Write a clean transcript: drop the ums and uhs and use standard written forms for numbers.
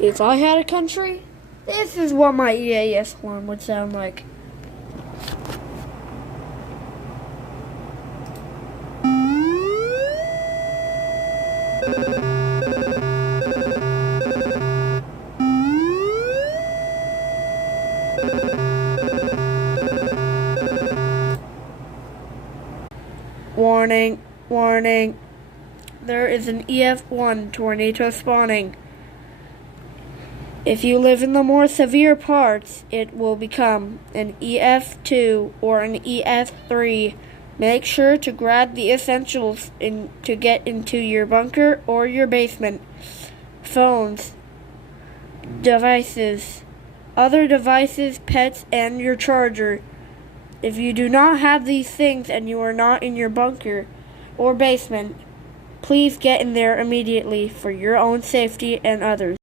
If I had a country, this is what my EAS alarm would sound like. Warning, warning. There is an EF1 tornado spawning. If you live in the more severe parts, it will become an EF2 or an EF3. Make sure to grab the essentials to get into your bunker or your basement. Phones, devices, other devices, pets, and your charger. If you do not have these things and you are not in your bunker or basement, please get in there immediately for your own safety and others.